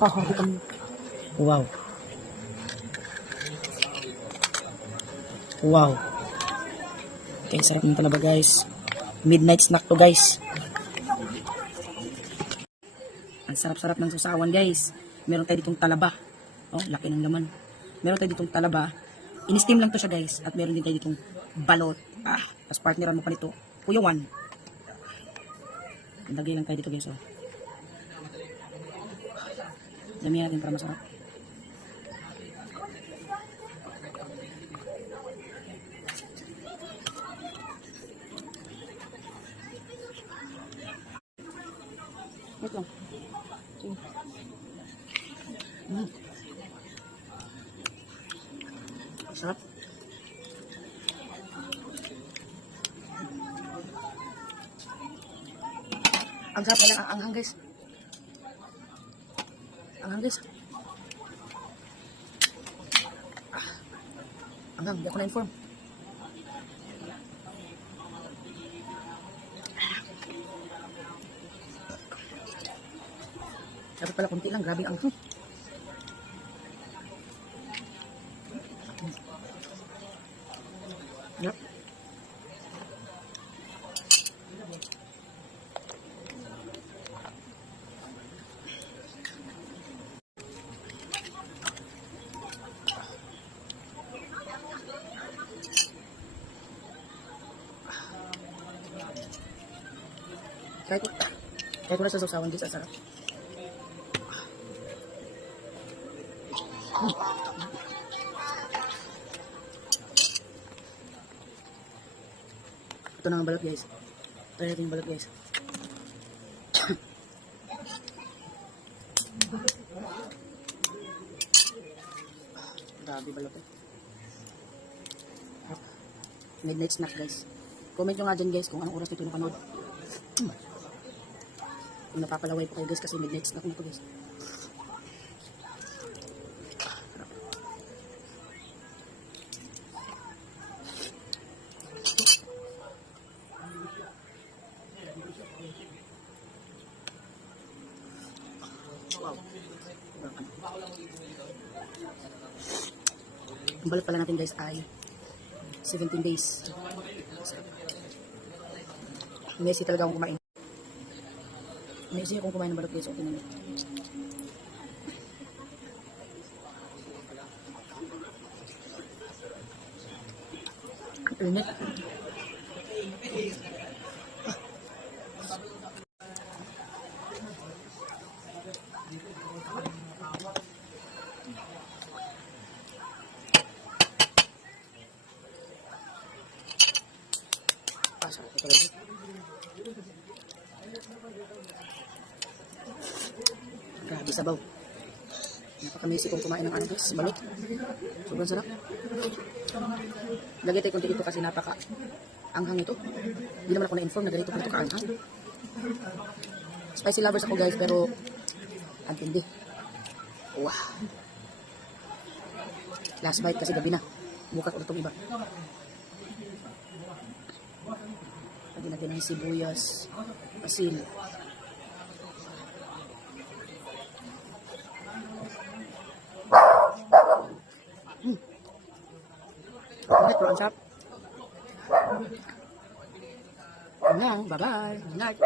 Wow. Wow. Okay, sarap ng talaba guys. Midnight snack to guys. Ang sarap-sarap ng susawan guys. Meron tayo ditong talaba. Oh, laki ng laman. Meron tayo ditong talaba. In-steam lang to siya guys. At meron din tayo ditong balot. Tapos partneran mo pa nito. Kuyawan. Lagay lang tayo dito guys. Oh. Damihan natin para masarap. Wait lang. Sarap. Ang sarap na ang anghang guys. Ang anghang guys. Anghang, hindi ako na-inform. Dapat pala kunti lang, grabe ang anghang. Yep. Kahit wala sa sausawan guys, ang sarap. Ito na ang balat guys. Try natin yung balat guys. Grabe balat eh. Midnight snack guys. Comment nyo nga dyan guys kung anong oras nito napanood. Kung napapalaway po kayo guys kasi midnight snack nito guys. Ang balat pala natin guys ay 17 days. Messi talaga akong kumain. Messi akong kumain ng balat guys. Okay naman. Init. Sarap ito talaga. Grabe sabaw. Napakamisi kong kumain ng ano guys, balot. Sobrang sarap. Lagay tayo konti dito kasi napaka anghang ito. Hindi naman ako na-inform na ganito pa ito ka-anghang. Spicy lovers ako guys, pero ang tindi. Wow. Last bite kasi gabi na. Bukas ulit itong iba. Lagyan natin ng sibuyas, asin. Ang sarap. Bye-bye. Good night.